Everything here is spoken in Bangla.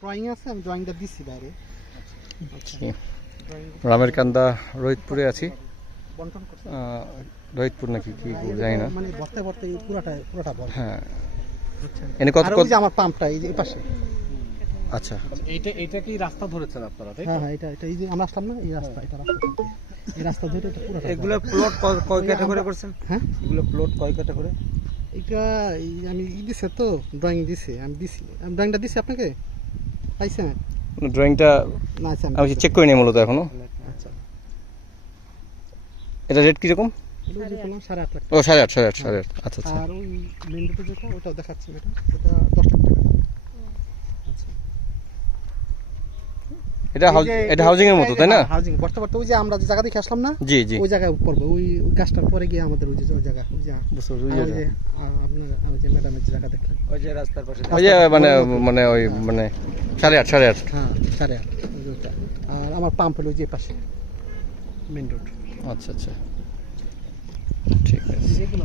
ড্রয়িং আছে, আমি ড্রয়িংটা দিচ্ছি বাইরে। রামেরকান্দা রোহিতপুরে আছি। বন্টন করছে রোহিতপুর নাকি কি জানি না। মানে ভর্তে ভর্তে পুরোটা বল। হ্যাঁ, বুঝছেন? এনে কত আর ওই যে আমার পাম্পটা এই পাশে। আচ্ছা, এইটা কি রাস্তা ধরেছেন আপনারা, তাই তো? হ্যাঁ এটা এই যে আমরা আসলাম না, এই রাস্তা, এটা রাস্তা থেকে। এই রাস্তা ধরে এটা পুরোটা। এগুলো প্লট কয় ক্যাটাগরি করছেন? হ্যাঁ এগুলো প্লট কয় ক্যাটাগরি? এটা আমি দিছে তো, ড্রয়িং দিছে, আমি ড্রয়িংটা দিছি আপনাকে, পাইছেন? ড্রয়িংটা না আচ্ছা আমি চেক করিনি মূলত এখনো। আচ্ছা এটা রেট কিরকম? এটা যে বললাম 8.5 লাখ। ও 8.5 আচ্ছা আচ্ছা। আর ওই মেন রোডে যেটা, ওটাও দেখাচ্ছি এটা 10 লাখ টাকা। এটা হাউজিং এর মতো, তাই না? হাউজিং বর্তমানে ওই যে আমরা যে জায়গা দেখে আসলাম না, জি জি, ওই জায়গায় পড়বে। ওই গাছটার পরে গিয়ে আমাদের ওই যে জায়গা, ওই যে বুঝতে পারছি, ওই যে আপনার ওই যে ম্যাডামের যে জায়গা দেখলেন, ওই যে রাস্তার পাশে। ওই যে মানে ওই মানে 8.5 হ্যাঁ 8.5 ওই যে ওটা। আর আমার পাম্প হলো ওই যে পাশে মেন রোড। আচ্ছা আচ্ছা, ঠিক আছে। এগুলো